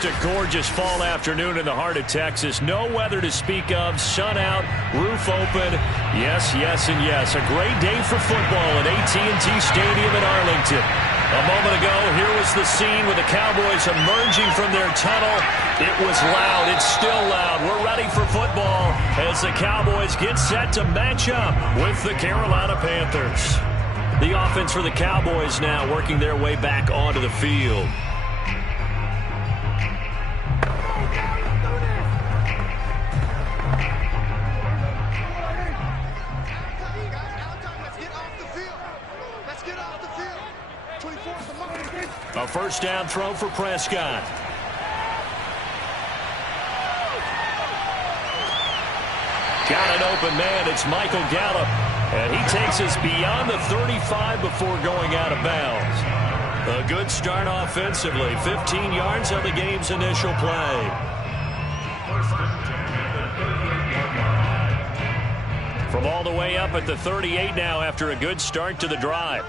Just a gorgeous fall afternoon in the heart of Texas. No weather to speak of. Sun out, roof open. Yes, yes, and yes. A great day for football at AT&T Stadium in Arlington. A moment ago, here was the scene with the Cowboys emerging from their tunnel. It was loud. It's still loud. We're ready for football as the Cowboys get set to match up with the Carolina Panthers. The offense for the Cowboys now working their way back onto the field. A first down throw for Prescott. Got an open man. It's Michael Gallup. And he takes us beyond the 35 before going out of bounds. A good start offensively. 15 yards on the game's initial play. From all the way up at the 38 now after a good start to the drive.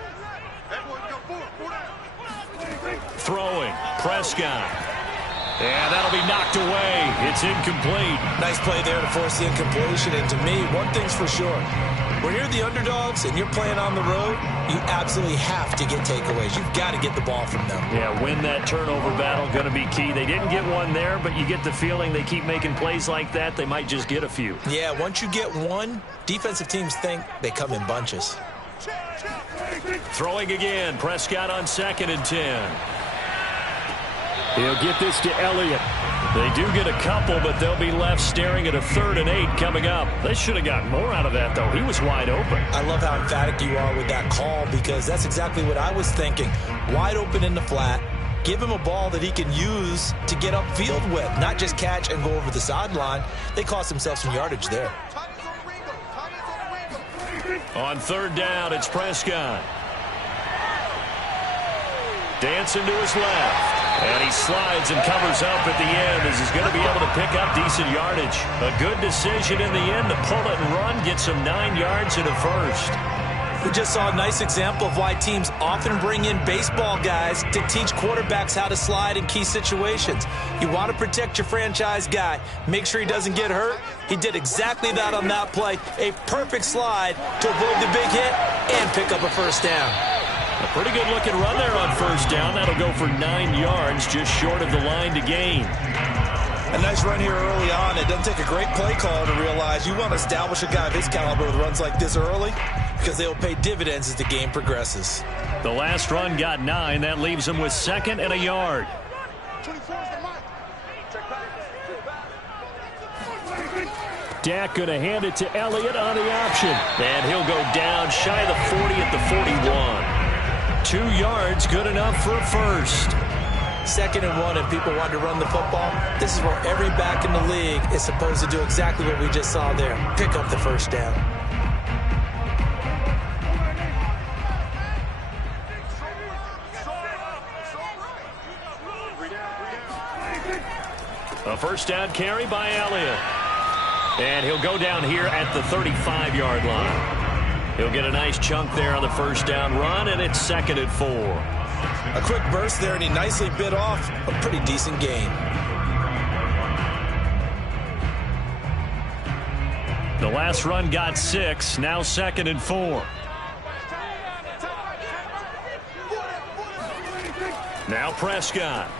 Throwing, Prescott. And that'll be knocked away. It's incomplete. Nice play there to force the incompletion. And to me, one thing's for sure. When you're the underdogs and you're playing on the road, you absolutely have to get takeaways. You've got to get the ball from them. Yeah, win that turnover battle, going to be key. They didn't get one there, but you get the feeling they keep making plays like that, they might just get a few. Yeah, once you get one, defensive teams think they come in bunches. Throwing again, Prescott on 2nd and 10. He'll get this to Elliott. They do get a couple, but they'll be left staring at a 3rd and 8 coming up. They should have gotten more out of that, though. He was wide open. I love how emphatic you are with that call because that's exactly what I was thinking. Wide open in the flat. Give him a ball that he can use to get upfield with, not just catch and go over the sideline. They cost themselves some yardage there. On 3rd down, it's Prescott. Dancing to his left. And he slides and covers up at the end as he's going to be able to pick up decent yardage. A good decision in the end to pull it and run, get some 9 yards in a first. We just saw a nice example of why teams often bring in baseball guys to teach quarterbacks how to slide in key situations. You want to protect your franchise guy. Make sure he doesn't get hurt. He did exactly that on that play. A perfect slide to avoid the big hit and pick up a first down. A pretty good-looking run there on 1st down. That'll go for 9 yards, just short of the line to gain. A nice run here early on. It doesn't take a great play caller to realize you want to establish a guy of his caliber with runs like this early because they'll pay dividends as the game progresses. The last run got 9. That leaves him with 2nd and a yard. Dak going to hand it to Elliott on the option. And he'll go down shy of the 40 at the 41. 2 yards, good enough for a first. 2nd and 1, and people want to run the football. This is where every back in the league is supposed to do exactly what we just saw there. Pick up the first down. A first down carry by Elliott. And he'll go down here at the 35-yard line. He'll get a nice chunk there on the first down run, and it's 2nd and 4. A quick burst there, and he nicely bit off a pretty decent gain. The last run got 6, now 2nd and 4. Now Prescott.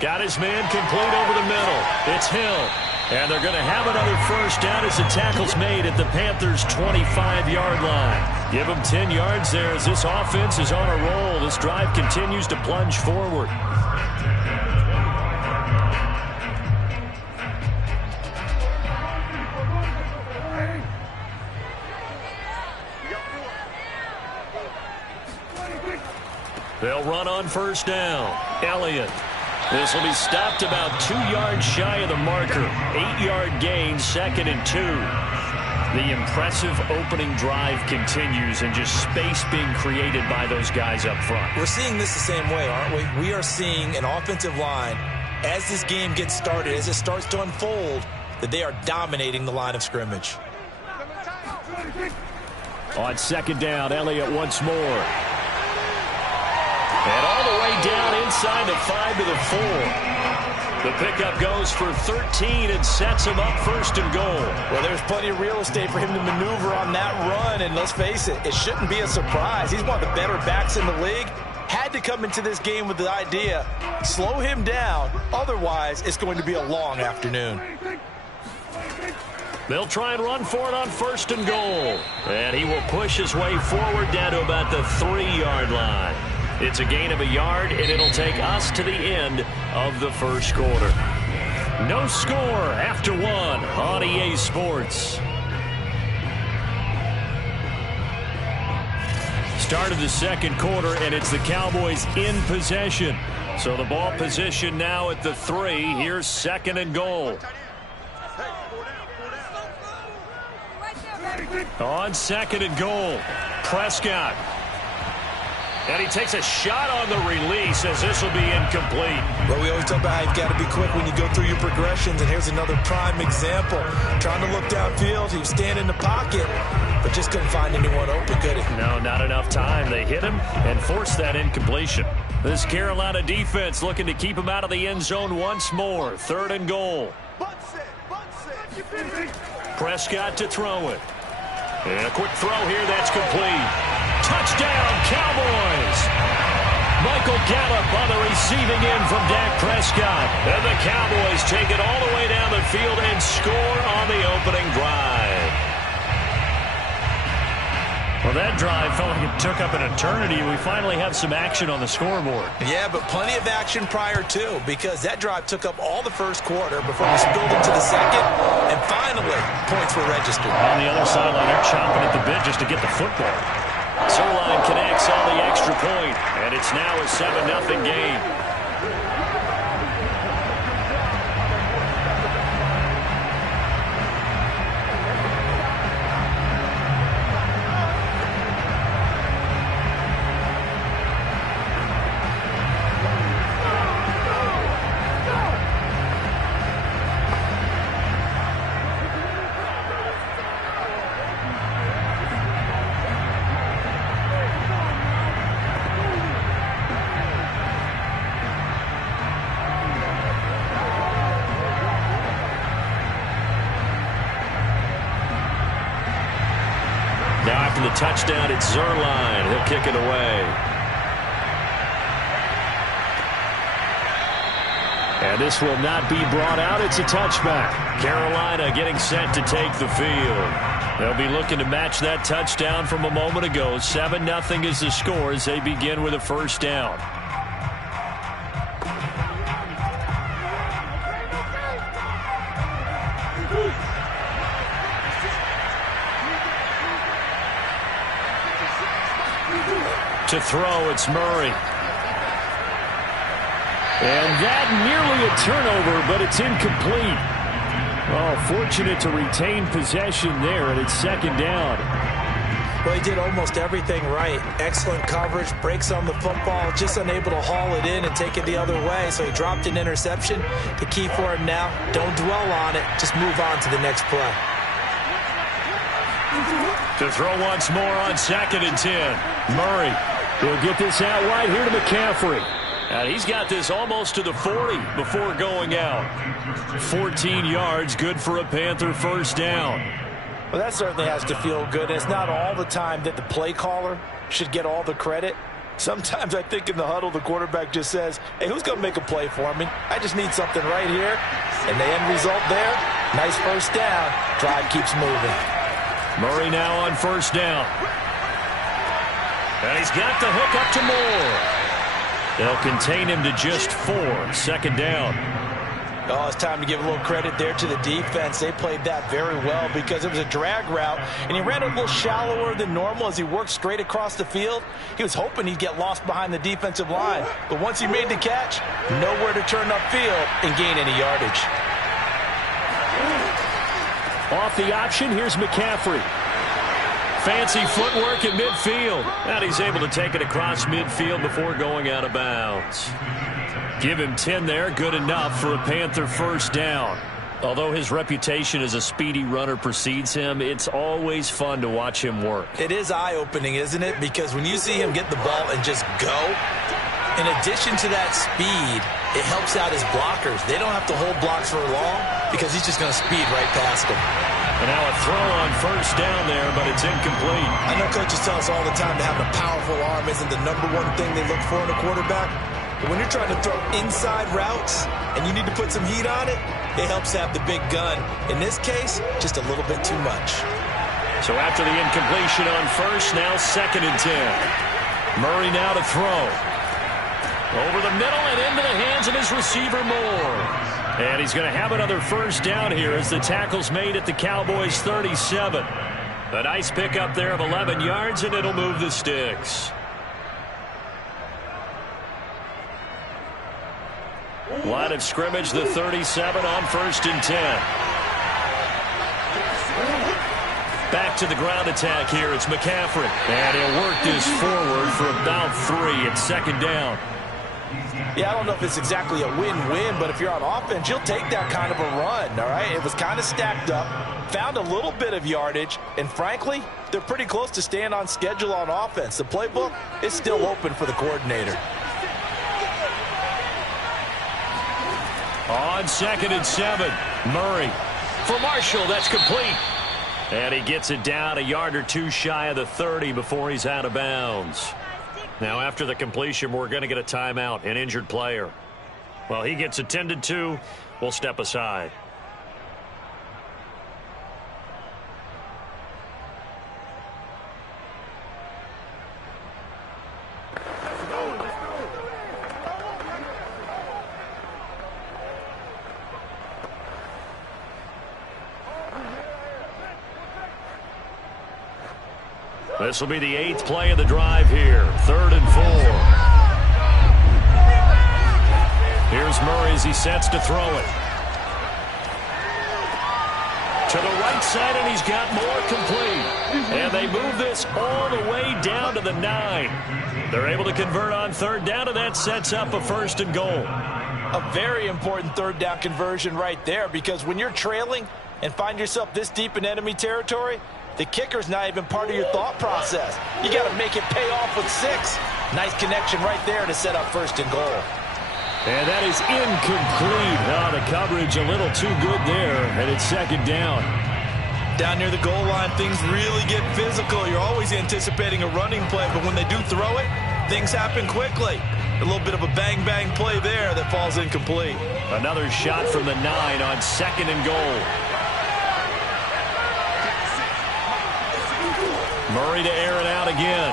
Got his man complete over the middle. It's Hill. And they're going to have another first down as the tackle's made at the Panthers' 25-yard line. Give them 10 yards there as this offense is on a roll. This drive continues to plunge forward. They'll run on first down. Elliott. This will be stopped about 2 yards shy of the marker. 8-yard gain, 2nd and 2. The impressive opening drive continues and just space being created by those guys up front. We're seeing this the same way, aren't we? We are seeing an offensive line, as this game gets started, as it starts to unfold, that they are dominating the line of scrimmage. On 2nd down, Elliott once more. And all the way down inside the 5 to the 4. The pickup goes for 13 and sets him up first and goal. Well, there's plenty of real estate for him to maneuver on that run, and let's face it, it shouldn't be a surprise. He's one of the better backs in the league. Had to come into this game with the idea, slow him down, otherwise it's going to be a long afternoon. They'll try and run for it on first and goal. And he will push his way forward down to about the 3-yard line. It's a gain of a yard, and it'll take us to the end of the first quarter. No score after 1 on EA Sports. Start of the second quarter, and it's the Cowboys in possession. So the ball position now at the 3. Here's second and goal. On second and goal, Prescott. And he takes a shot on the release as this will be incomplete. Well, we always talk about how you've got to be quick when you go through your progressions, and here's another prime example. Trying to look downfield, he was standing in the pocket, but just couldn't find anyone open, could he? No, not enough time. They hit him and forced that incompletion. This Carolina defense looking to keep him out of the end zone once more. Third and goal. Prescott to throw it. And a quick throw here, that's complete. Touchdown, Cowboys! Michael Gallup on the receiving end from Dak Prescott. And the Cowboys take it all the way down the field and score on the opening drive. Well, that drive felt like it took up an eternity. We finally have some action on the scoreboard. Yeah, but plenty of action prior to, because that drive took up all the first quarter before we spilled into the second, and finally, points were registered. On the other sideline, they're chomping at the bit just to get the football. Zerline connects on the extra point, and it's now a 7-0 game. The touchdown, it's Zerline. He'll kick it away. And this will not be brought out. It's a touchback. Carolina getting set to take the field. They'll be looking to match that touchdown from a moment ago. 7-0 is the score as they begin with a first down. To throw, it's Murray. And that nearly a turnover, but it's incomplete. Oh, fortunate to retain possession there, and it's second down. Well, he did almost everything right. Excellent coverage, breaks on the football, just unable to haul it in and take it the other way, so he dropped an interception. The key for him now, don't dwell on it, just move on to the next play. To throw once more on second and 10. Murray. He'll get this out wide here to McCaffrey. And he's got this almost to the 40 before going out. 14 yards, good for a Panther first down. Well, that certainly has to feel good. It's not all the time that the play caller should get all the credit. Sometimes I think in the huddle, the quarterback just says, hey, who's going to make a play for me? I just need something right here. And the end result there, nice first down. Drive keeps moving. Murray now on first down. And he's got the hook up to Moore. They'll contain him to just 4. Second down. Oh, it's time to give a little credit there to the defense. They played that very well because it was a drag route, and he ran a little shallower than normal as he worked straight across the field. He was hoping he'd get lost behind the defensive line, but once he made the catch, nowhere to turn upfield and gain any yardage. Off the option, here's McCaffrey. Fancy footwork in midfield. And he's able to take it across midfield before going out of bounds. Give him 10 there, good enough for a Panther first down. Although his reputation as a speedy runner precedes him, it's always fun to watch him work. It is eye-opening, isn't it? Because when you see him get the ball and just go, In addition to that speed, it helps out his blockers. They don't have to hold blocks for long because he's just going to speed right past them. And now a throw on first down there, but it's incomplete. I know coaches tell us all the time that having a powerful arm isn't the #1 thing they look for in a quarterback. But when you're trying to throw inside routes and you need to put some heat on it, it helps have the big gun. In this case, just a little bit too much. So after the incompletion on first, now 2nd and 10. Murray now to throw. Over the middle and into the hands of his receiver, Moore. And he's going to have another first down here as the tackle's made at the Cowboys' 37. A nice pickup there of 11 yards, and it'll move the sticks. Line of scrimmage, the 37 on 1st and 10. Back to the ground attack here. It's McCaffrey. And he'll work this forward for about 3 at 2nd down. Yeah, I don't know if it's exactly a win-win, but if you're on offense, you'll take that kind of a run, all right? It was kind of stacked up, found a little bit of yardage, and frankly, they're pretty close to staying on schedule on offense. The playbook is still open for the coordinator. On 2nd and 7, Murray. For Marshall, that's complete. And he gets it down a yard or 2 shy of the 30 before he's out of bounds. Now, after the completion, we're going to get a timeout, an injured player. Well, he gets attended to. We'll step aside. This will be the 8th play of the drive here. 3rd and 4. Here's Murray as he sets to throw it. To the right side, and he's got more complete. And they move this all the way down to the 9. They're able to convert on 3rd down, and that sets up a 1st and goal. A very important 3rd down conversion right there, because when you're trailing and find yourself this deep in enemy territory, the kicker's not even part of your thought process. You got to make it pay off with 6. Nice connection right there to set up 1st and goal. And that is incomplete. Oh, the coverage a little too good there, and it's 2nd down. Down near the goal line, things really get physical. You're always anticipating a running play, but when they do throw it, things happen quickly. A little bit of a bang-bang play there that falls incomplete. Another shot from the 9 on 2nd and goal. Murray to air it out again.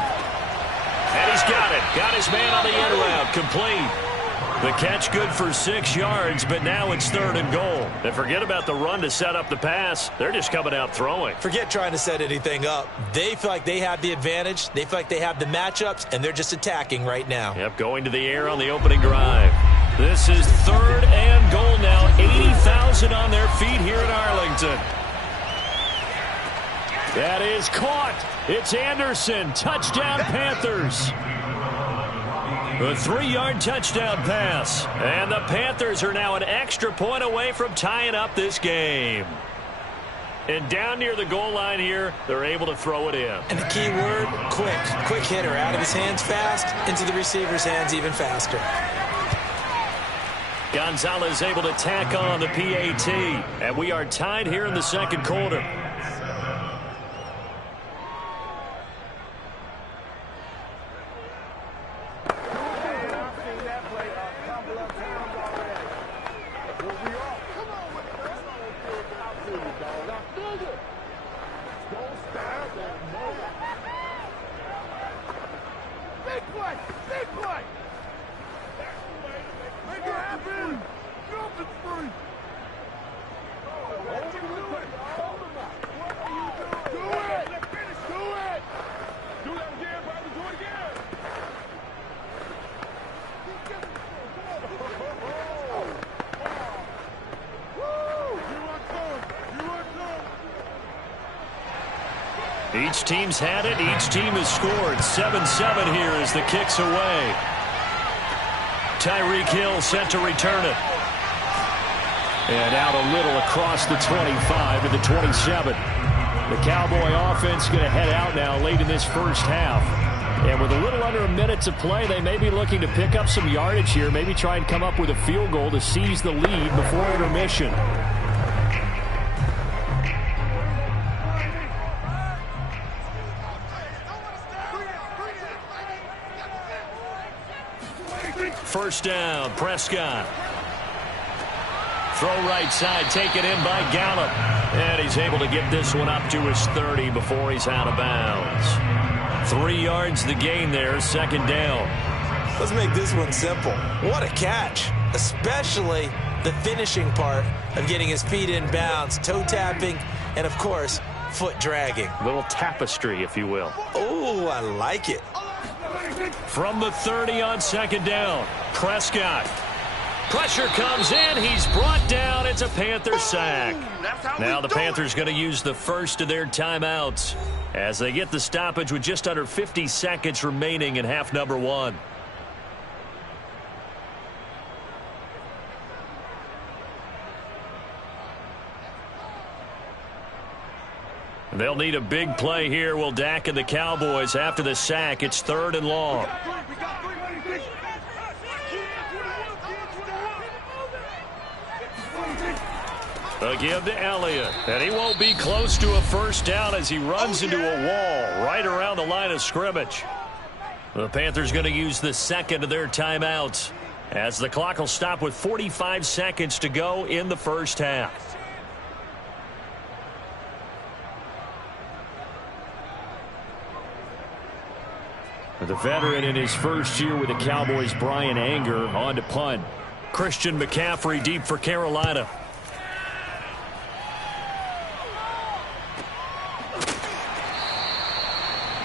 And he's got it. Got his man on the end route. Complete. The catch good for 6 yards, but now it's 3rd and goal. And forget about the run to set up the pass. They're just coming out throwing. Forget trying to set anything up. They feel like they have the advantage. They feel like they have the matchups, and they're just attacking right now. Yep, going to the air on the opening drive. This is 3rd and goal now. 80,000 on their feet here in Arlington. That is caught. It's Anderson. Touchdown, Panthers. A 3-yard touchdown pass. And the Panthers are now an extra point away from tying up this game. And down near the goal line here, they're able to throw it in. And the key word, quick. Quick hitter. Out of his hands fast, into the receiver's hands even faster. Gonzalez able to tack on the PAT. And we are tied here in the 2nd quarter. Each team's had it. Each team has scored. 7-7 here as the kick's away. Tyreek Hill set to return it. And out a little across the 25 to the 27. The Cowboy offense going to head out now late in this first half. And with a little under a minute to play, they may be looking to pick up some yardage here, maybe try and come up with a field goal to seize the lead before intermission. First down, Prescott. Throw right side, taken in by Gallup. And he's able to get this one up to his 30 before he's out of bounds. 3 yards the gain there, second down. Let's make this one simple. What a catch, especially the finishing part of getting his feet in bounds, toe tapping, and of course, foot dragging. A little tapestry, if you will. Oh, I like it. From the 30 on second down, Prescott. Pressure comes in. He's brought down. It's a Panther sack. Now the Panthers going to use the first of their timeouts as they get the stoppage with just under 50 seconds remaining in half number 1. They'll need a big play here. Will Dak and the Cowboys after the sack. It's 3rd and long. A give to Elliott. And he won't be close to a first down as he runs into a wall right around the line of scrimmage. The Panthers going to use the second of their timeouts as the clock will stop with 45 seconds to go in the first half. The veteran in his first year with the Cowboys, Brian Anger, on to punt. Christian McCaffrey deep for Carolina.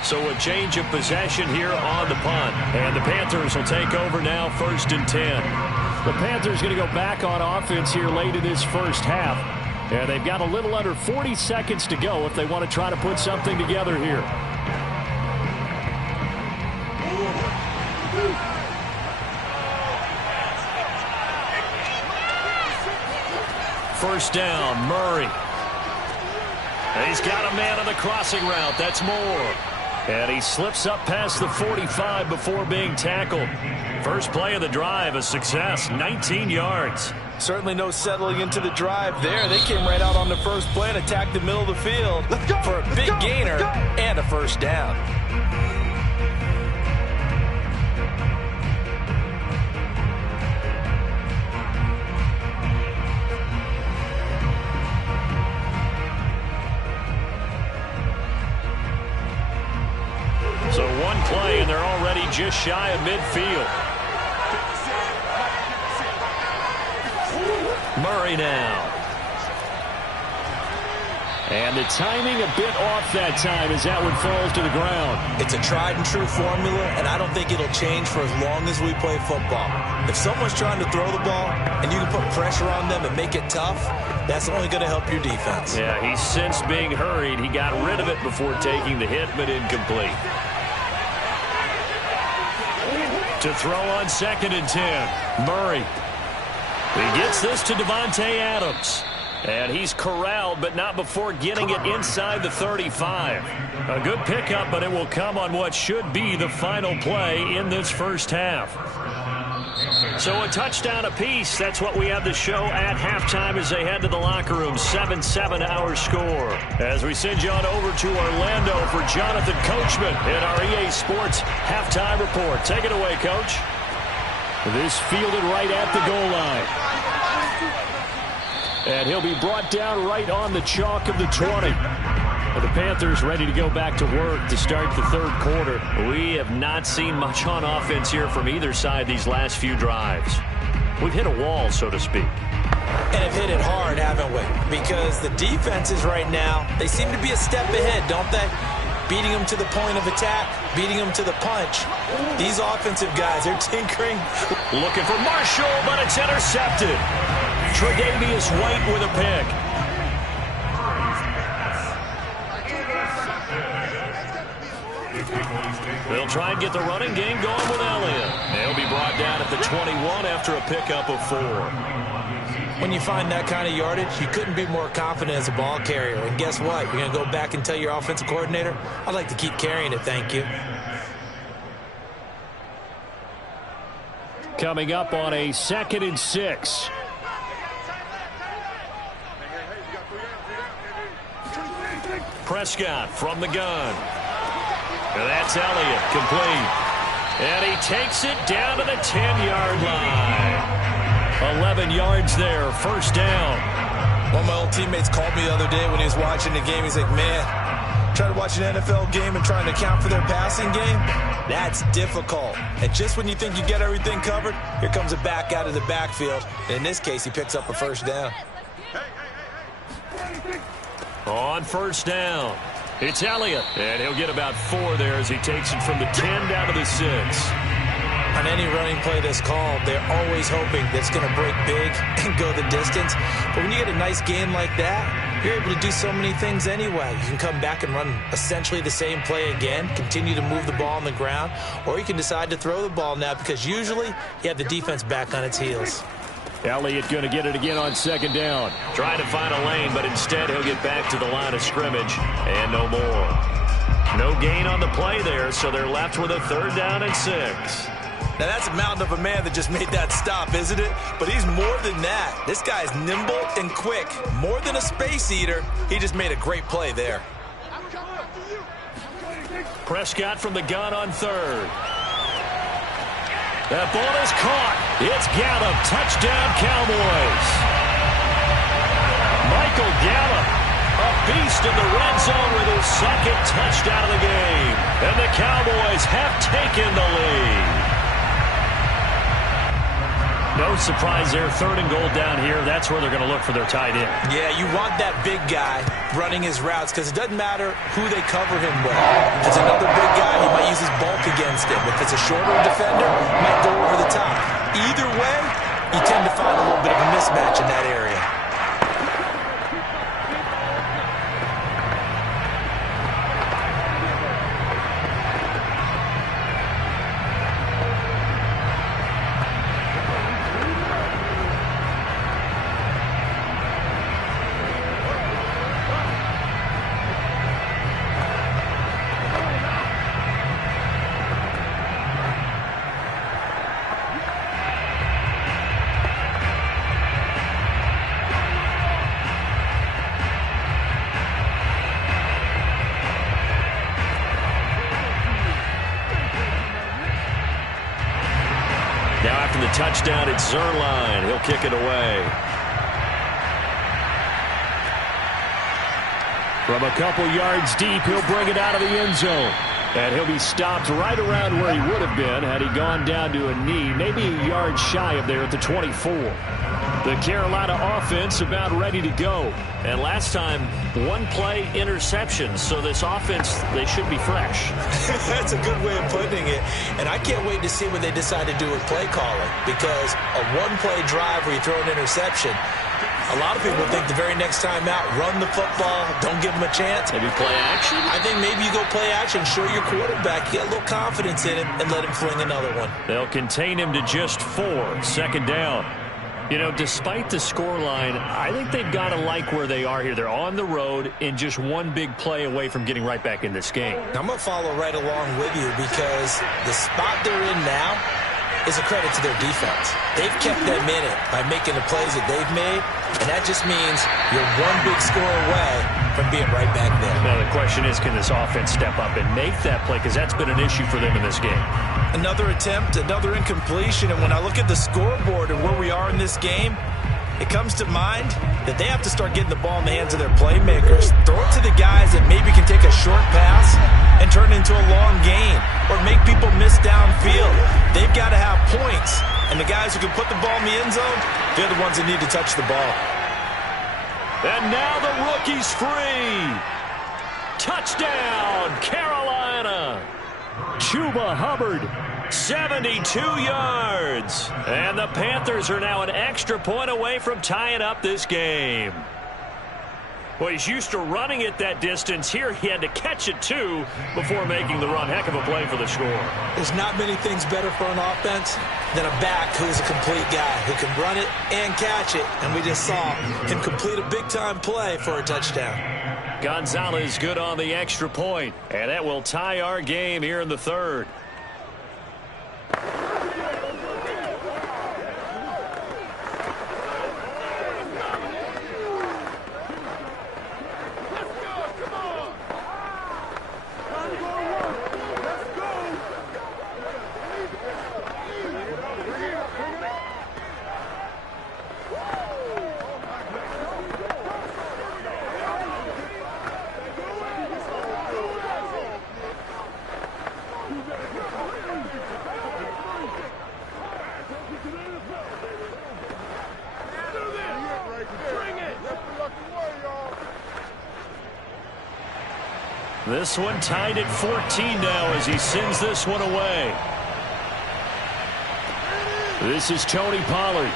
So a change of possession here on the punt. And the Panthers will take over now, 1st and 10. The Panthers going to go back on offense here late in this first half. And they've got a little under 40 seconds to go if they want to try to put something together here. First down, Murray. He's got a man on the crossing route. That's Moore. And he slips up past the 45 before being tackled. First play of the drive, a success, 19 yards. Certainly no settling into the drive there. They came right out on the first play and attacked the middle of the field for a big gainer and a first down. So one play, and they're already just shy of midfield. Murray now. And the timing a bit off that time as that one falls to the ground. It's a tried and true formula, and I don't think it'll change for as long as we play football. If someone's trying to throw the ball and you can put pressure on them and make it tough, that's only going to help your defense. Yeah, he's since being hurried. He got rid of it before taking the hit, but incomplete. To throw on 2nd and 10, Murray. He gets this to Devontae Adams. And he's corralled, but not before getting it inside the 35. A good pickup, but it will come on what should be the final play in this first half. So a touchdown apiece. That's what we have to show at halftime as they head to the locker room. 7-7 our score. As we send you on over to Orlando for Jonathan Coachman in our EA Sports halftime report. Take it away, Coach. This fielded right at the goal line. And he'll be brought down right on the chalk of the 20. And the Panthers ready to go back to work to start the third quarter. We have not seen much on offense here from either side these last few drives. We've hit a wall, so to speak. And have hit it hard, haven't we? Because the defenses right now, they seem to be a step ahead, don't they? Beating them to the point of attack, beating them to the punch. These offensive guys are tinkering. Looking for Marshall, but it's intercepted. Tre'Davious White with a pick. They'll try and get the running game going with Elliott. They'll be brought down at the 21 after a pickup of 4. When you find that kind of yardage, you couldn't be more confident as a ball carrier. And guess what? You're going to go back and tell your offensive coordinator, I'd like to keep carrying it, thank you. coming up on a 2nd and 6. Prescott from the gun. And that's Elliott, complete. And he takes it down to the 10-yard line. 11 yards there, first down. One of my old teammates called me the other day when he was watching the game. He's like, man, trying to watch an NFL game and trying to account for their passing game, that's difficult. And just when you think you get everything covered, here comes a back out of the backfield. And in this case, he picks up a first down. On first down, it's Elliott. And he'll get about 4 there as he takes it from the 10 down to the 6. On any running play that's called, they're always hoping that it's going to break big and go the distance. But when you get a nice game like that, you're able to do so many things anyway. You can come back and run essentially the same play again, continue to move the ball on the ground, or you can decide to throw the ball now because usually you have the defense back on its heels. Elliott going to get it again on 2nd down. Trying to find a lane, but instead he'll get back to the line of scrimmage and no more. No gain on the play there, so they're left with a 3rd down and 6. Now, that's a mountain of a man that just made that stop, isn't it? But he's more than that. This guy's nimble and quick. More than a space eater. He just made a great play there. Prescott from the gun on 3rd. That ball is caught. It's Gallup. Touchdown, Cowboys. Michael Gallup, a beast in the red zone with his 2nd touchdown of the game. And the Cowboys have taken the lead. No surprise there. 3rd and goal down here. That's where they're going to look for their tight end. Yeah, you want that big guy running his routes because it doesn't matter who they cover him with. If it's another big guy, he might use his bulk against him. If it's a shorter defender, he might go over the top. Either way, you tend to find a little bit of a mismatch in that area. Now after the touchdown, it's Zerline. He'll kick it away. From a couple yards deep, he'll bring it out of the end zone. And he'll be stopped right around where he would have been had he gone down to a knee, maybe a yard shy of there at the 24. The Carolina offense about ready to go. And last time, 1 play interception. So this offense, they should be fresh. That's a good way of putting it. And I can't wait to see what they decide to do with play calling. Because a 1-play drive where you throw an interception, a lot of people think the very next time out, run the football, don't give them a chance. Maybe play action? I think maybe you go play action, show your quarterback, get a little confidence in him, and let him fling another one. They'll contain him to just 4, 2nd down. You know, despite the scoreline, I think they've got to like where they are here. They're on the road and just 1 big play away from getting right back in this game. I'm going to follow right along with you because the spot they're in now is a credit to their defense. They've kept them in it by making the plays that they've made, and that just means you're 1 big score away from being right back there. Now, the question is, can this offense step up and make that play? Because that's been an issue for them in this game. Another attempt, another incompletion, and when I look at the scoreboard and where we are in this game, it comes to mind that they have to start getting the ball in the hands of their playmakers. Throw it to the guys that maybe can take a short pass and turn it into a long gain or make people miss downfield. They've got to have points, and the guys who can put the ball in the end zone, they're the ones that need to touch the ball. And now the rookie's free. Touchdown, Carolina. Chuba Hubbard, 72 yards. And the Panthers are now an extra point away from tying up this game. Well, he's used to running it that distance. Here he had to catch it, too, before making the run. Heck of a play for the score. There's not many things better for an offense than a back who's a complete guy who can run it and catch it. And we just saw him complete a big-time play for a touchdown. Gonzalez good on the extra point, and that will tie our game here in the 3rd. This one tied at 14 now as he sends this one away. This is Tony Pollard.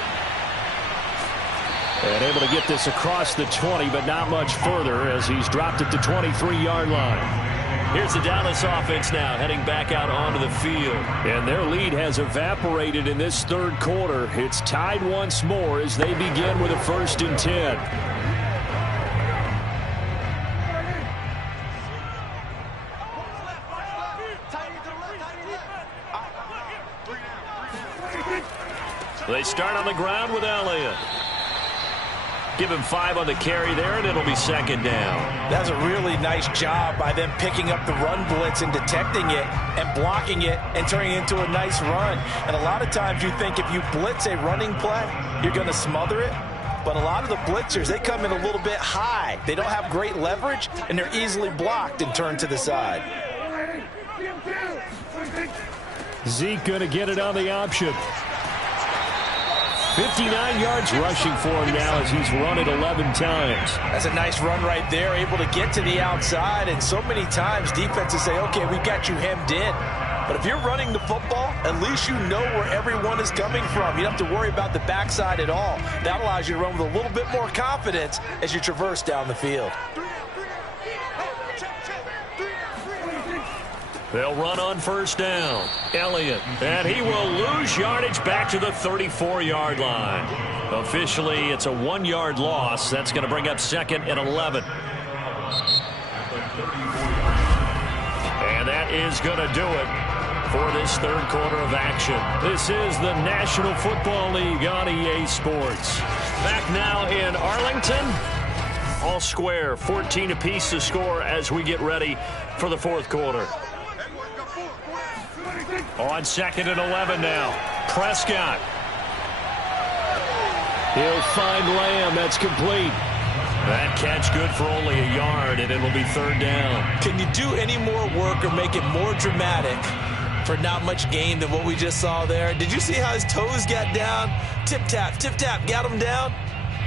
And able to get this across the 20, but not much further as he's dropped at the 23-yard line. Here's the Dallas offense now heading back out onto the field. And their lead has evaporated in this third quarter. It's tied once more as they begin with a 1st and 10. They start on the ground with Elliott. Give him 5 on the carry there, and it'll be 2nd down. That's a really nice job by them picking up the run blitz and detecting it and blocking it and turning it into a nice run. And a lot of times you think if you blitz a running play, you're going to smother it. But a lot of the blitzers, they come in a little bit high. They don't have great leverage, and they're easily blocked and turned to the side. Zeke going to get it on the option. 59 yards rushing for him now as he's run it 11 times. That's a nice run right there, able to get to the outside. And so many times defenses say, okay, we got you hemmed in. But if you're running the football, at least you know where everyone is coming from. You don't have to worry about the backside at all. That allows you to run with a little bit more confidence as you traverse down the field. They'll run on 1st down. Elliott, and he will lose yardage back to the 34-yard line. Officially, it's a 1-yard loss. That's going to bring up 2nd and 11. And that is going to do it for this third quarter of action. This is the National Football League on EA Sports. Back now in Arlington. All square, 14 apiece to score as we get ready for the 4th quarter. On 2nd and 11 now. Prescott. He'll find Lamb. That's complete. That catch good for only a yard, and it'll be 3rd down. Can you do any more work or make it more dramatic for not much gain than what we just saw there? Did you see how his toes got down? Tip-tap, got him down.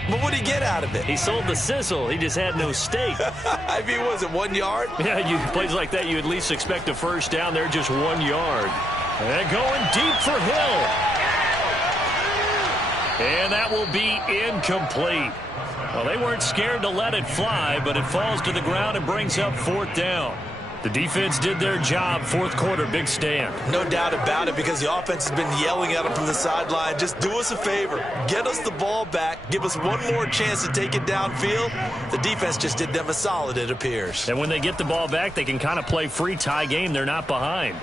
But what did he get out of it? He sold the sizzle. He just had no steak. I mean, was it 1 yard? Yeah, plays like that, you at least expect a 1st down. They're just 1 yard. And going deep for Hill. And that will be incomplete. Well, they weren't scared to let it fly, but it falls to the ground and brings up 4th down. The defense did their job. 4th quarter, big stand. No doubt about it, because the offense has been yelling at them from the sideline. Just do us a favor. Get us the ball back. Give us one more chance to take it downfield. The defense just did them a solid, it appears. And when they get the ball back, they can kind of play free tie game. They're not behind.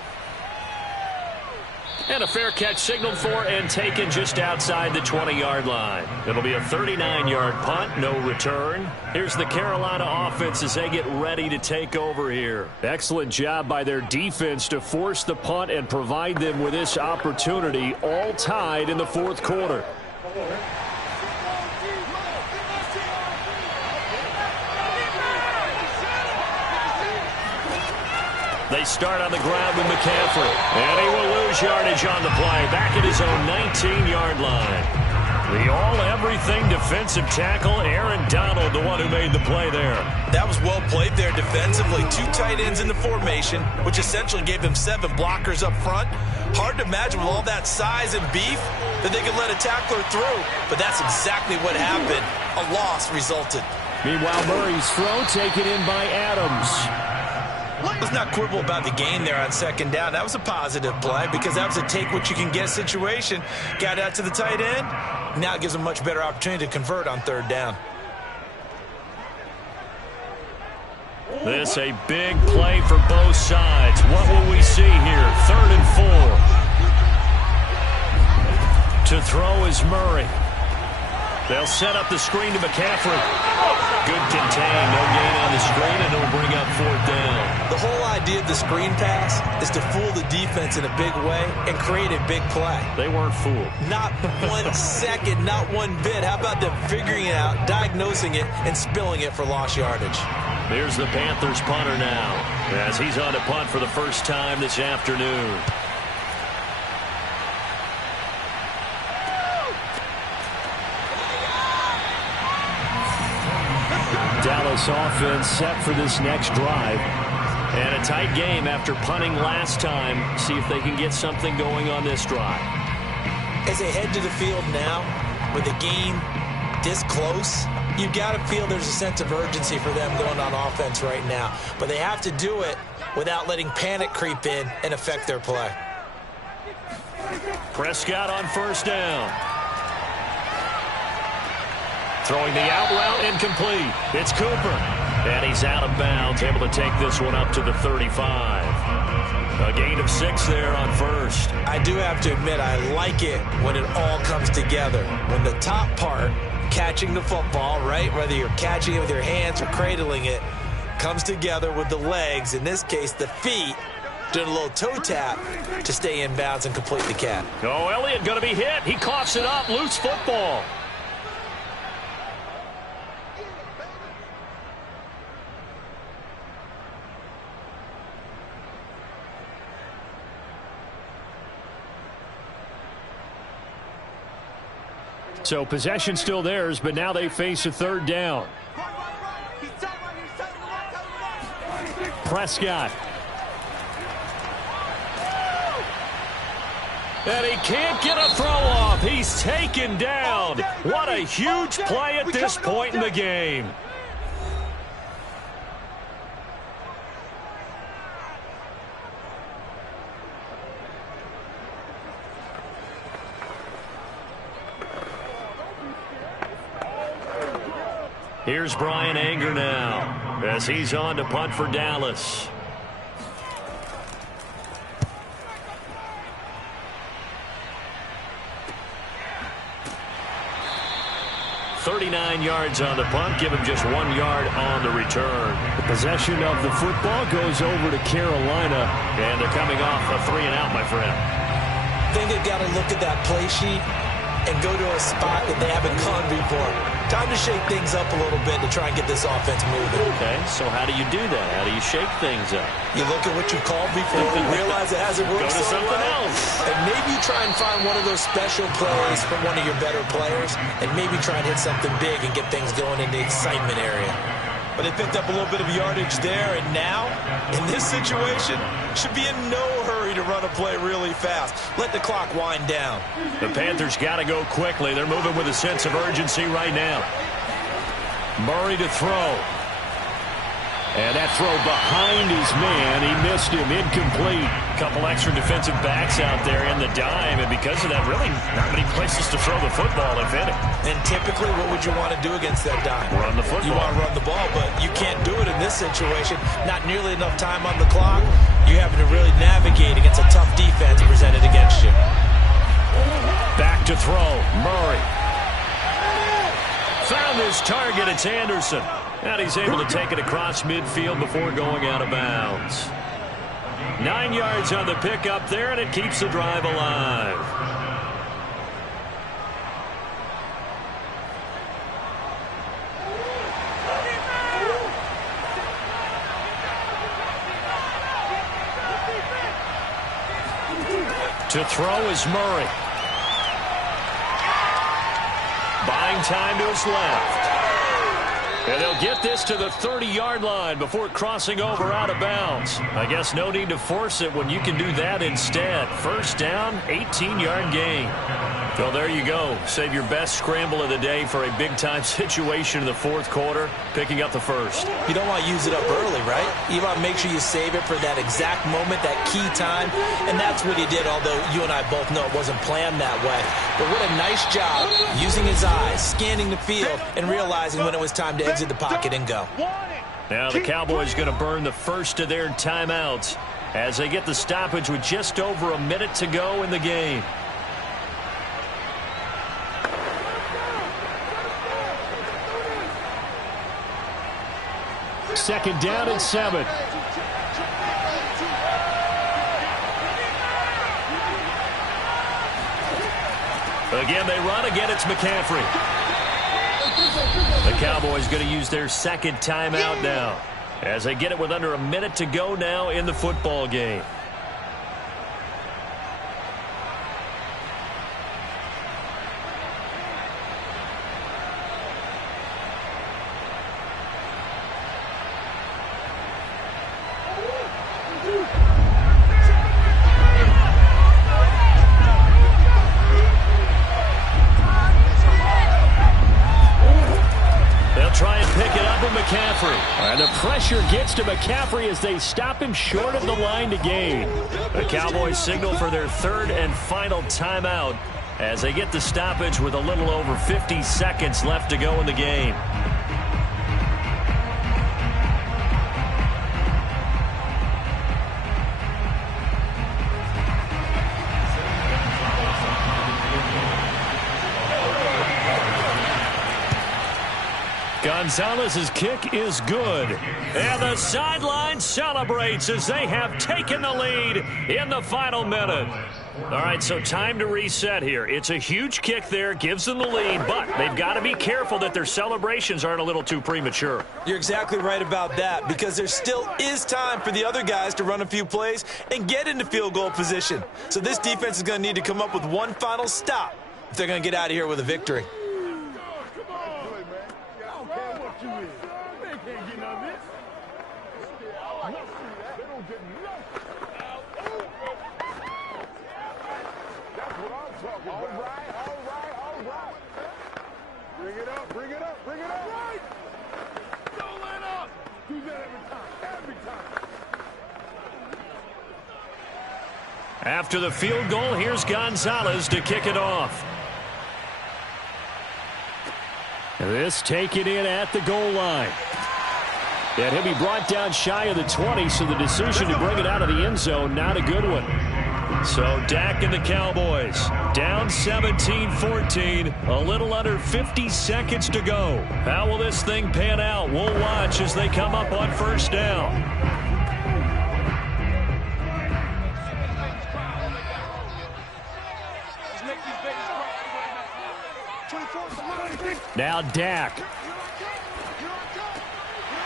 And a fair catch signaled for and taken just outside the 20-yard line. It'll be a 39-yard punt, no return. Here's the Carolina offense as they get ready to take over here. Excellent job by their defense to force the punt and provide them with this opportunity, all tied in the 4th quarter. They start on the ground with McCaffrey. And he will lose yardage on the play. Back at his own 19-yard line. The all-everything defensive tackle, Aaron Donald, the one who made the play there. That was well played there defensively. 2 tight ends in the formation, which essentially gave them 7 blockers up front. Hard to imagine with all that size and beef that they could let a tackler through. But that's exactly what happened. A loss resulted. Meanwhile, Murray's throw taken in by Adams. Let's not quibble about the gain there on 2nd down. That was a positive play because that was a take-what-you-can-get situation. Got out to the tight end. Now it gives them a much better opportunity to convert on 3rd down. This a big play for both sides. What will we see here? 3rd and 4. To throw is Murray. They'll set up the screen to McCaffrey. Good contain. No gain on the screen, and it'll bring up 4th down. The whole idea of the screen pass is to fool the defense in a big way and create a big play. They weren't fooled. Not 1 second, not one bit. How about them figuring it out, diagnosing it, and spilling it for lost yardage? Here's the Panthers punter now as he's on to punt for the first time this afternoon. Dallas offense set for this next drive. And a tight game after punting last time. See if they can get something going on this drive. As they head to the field now, with the game this close, you've got to feel there's a sense of urgency for them going on offense right now. But they have to do it without letting panic creep in and affect their play. Prescott on first down. Throwing the out route incomplete. It's Cooper. And he's out of bounds, able to take this one up to the 35. A gain of 6 there on first. I do have to admit, I like it when it all comes together. When the top part, catching the football, right, whether you're catching it with your hands or cradling it, comes together with the legs, in this case the feet, doing a little toe tap to stay in bounds and complete the catch. Oh, Elliott going to be hit. He coughs it up. Loose football. So possession still theirs, but now they face a third down. Prescott. And he can't get a throw off. He's taken down. What a huge play at this point in the game. Here's Brian Anger now as he's on to punt for Dallas. $39 on the punt, give him just 1 yard on the return. The possession of the football goes over to Carolina, and they're coming off a 3-and-out, my friend. I think they've got to look at that play sheet and go to a spot that they haven't gone before. Time to shake things up a little bit to try and get this offense moving. Okay, so how do you do that? How do you shake things up? You look at what you called before and realize it hasn't worked Go to so something well. else. And maybe you try and find one of those special plays from one of your better players and maybe try and hit something big and get things going in the excitement area. But they picked up a little bit of yardage there, and now, in this situation, should be in no hurry to run a play really fast. Let the clock wind down. The Panthers got to go quickly. They're moving with a sense of urgency right now. Murray to throw. And that throw behind his man. He missed him. Incomplete. Couple extra defensive backs out there in the dime, and because of that, really not many places to throw the football, if any. And typically, what would you want to do against that dime? Run the football. You want to run the ball, but you can't do it in this situation. Not nearly enough time on the clock. You're having to really navigate against a tough defense presented against you. Back to throw. Murray. Found his target. It's Anderson. And he's able to take it across midfield before going out of bounds. 9 yards on the pickup there, and it keeps the drive alive. To throw is Murray. Buying time to his left. And they'll get this to the 30-yard line before crossing over out of bounds. I guess no need to force it when you can do that instead. First down, 18-yard gain. Well, there you go. Save your best scramble of the day for a big-time situation in the fourth quarter, picking up the first. You don't want to use it up early, right? You want to make sure you save it for that exact moment, that key time. And that's what he did, although you and I both know it wasn't planned that way. But what a nice job using his eyes, scanning the field, and realizing when it was time to exit the pocket and go. Now the Cowboys going to burn the first of their timeouts as they get the stoppage with just over a minute to go in the game. Second down and 7. Again, they run. Again, it's McCaffrey. The Cowboys going to use their second timeout now as they get it with under a minute to go now in the football game. McCaffrey. And the pressure gets to McCaffrey as they stop him short of the line to gain. The Cowboys signal for their third and final timeout as they get the stoppage with a little over 50 seconds left to go in the game. Gonzalez's kick is good. And the sideline celebrates as they have taken the lead in the final minute. All right, so time to reset here. It's a huge kick there, gives them the lead, but they've got to be careful that their celebrations aren't a little too premature. You're exactly right about that, because there still is time for the other guys to run a few plays and get into field goal position. So this defense is going to need to come up with one final stop if they're going to get out of here with a victory. After the field goal, here's Gonzalez to kick it off. This taken in at the goal line. And he'll be brought down shy of the 20, so the decision to bring it out of the end zone, not a good one. So Dak and the Cowboys down 17-14, a little under 50 seconds to go. How will this thing pan out? We'll watch as they come up on first down. Now Dak.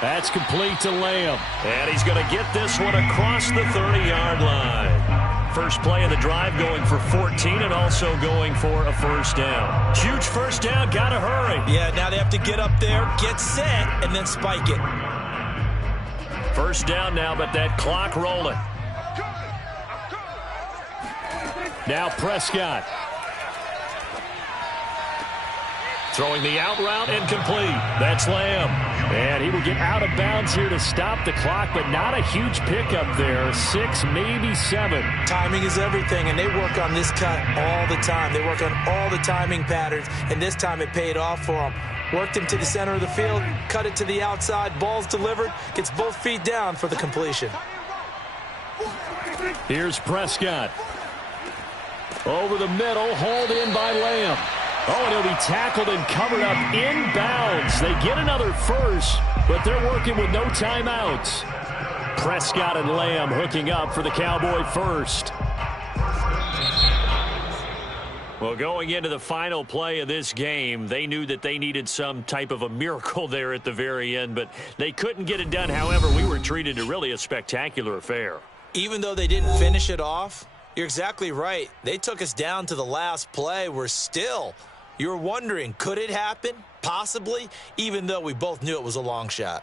That's complete to Lamb. And he's going to get this one across the 30-yard line. First play of the drive going for 14 and also going for a first down. Huge first down. Got to hurry. Yeah, now they have to get up there, get set, and then spike it. First down now, but that clock rolling. Now Prescott. Throwing the out route incomplete. That's Lamb. And he will get out of bounds here to stop the clock, but not a huge pickup there. 6, maybe 7. Timing is everything, and they work on this cut all the time. They work on all the timing patterns, and this time it paid off for them. Worked him to the center of the field, cut it to the outside, ball's delivered, gets both feet down for the completion. Here's Prescott. Over the middle, hauled in by Lamb. Oh, and he'll be tackled and covered up inbounds. They get another first, but they're working with no timeouts. Prescott and Lamb hooking up for the Cowboy first. Well, going into the final play of this game, they knew that they needed some type of a miracle there at the very end, but they couldn't get it done. However, we were treated to really a spectacular affair. Even though they didn't finish it off, you're exactly right. They took us down to the last play. We're still... You were wondering, could it happen? Possibly, even though we both knew it was a long shot.